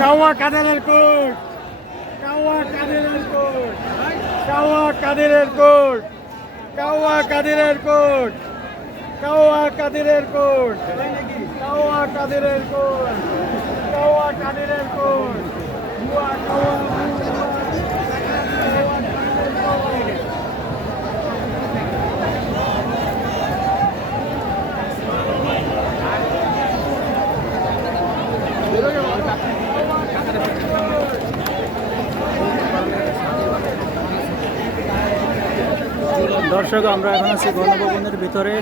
কাওয়া কাদেরের কোর্ট কাওয়া কাদেরের কোর্ট কাওয়া কাদেরের কোর্ট কাওয়া কাদেরের কোর্ট কাওয়া কাদেরের কোর্ট কাওয়া কাদেরের কোর্ট কাওয়া কাদেরের কোর্ট কাওয়া দর্শক, আমরা এখন আছি গণভবনের ভিতরে।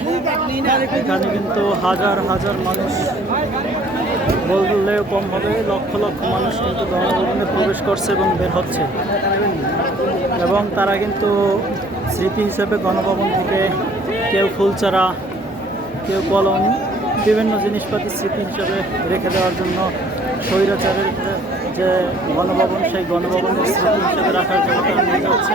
এখানে কিন্তু হাজার হাজার মানুষ বললেও কম হবে। লক্ষ লক্ষ মানুষ কিন্তু গণভবনে প্রবেশ করছে এবং বের হচ্ছে। এবং তারা কিন্তু স্মৃতি হিসেবে গণভবন থেকে কেউ ফুলচারা, কেউ কলম, বিভিন্ন জিনিসপাতি স্মৃতি হিসেবে রেখে দেওয়ার জন্য স্বৈরাচারের যে গণভবন, সেই গণভবনের স্মৃতি হিসেবে রাখার জন্য তারা নিয়ে যাচ্ছে।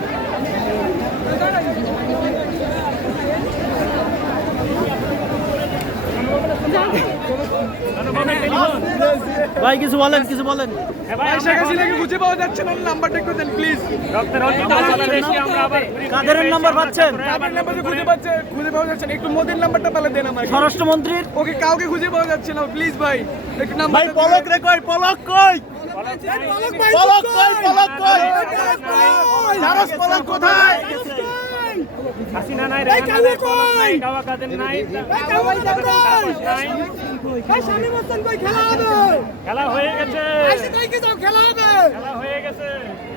ভাই কিছু বলেন কিছু বলেন। খুঁজে পাওয়া যাচ্ছে না নাম্বারটা একটু দেন প্লিজ কাদের নাম্বার পাচ্ছেন? খুঁজে পাচ্ছে খুঁজে পাওয়া যাচ্ছে না একটু মোদির নাম্বারটা পেলে দেন স্বরাষ্ট্রমন্ত্রীর? ওকে কাউকে খুঁজে পাওয়া যাচ্ছে না প্লিজ ভাই একটু নাম্বার ভাই পলক রে কই পলক কই? পলক কই পলক কই জানাস পলক কোথায়? হাসিনা নাই রে কাওয়া কই? কাওয়া কাদের নাই খেলা হয়ে গেছে। খেলা হয়ে গেছে।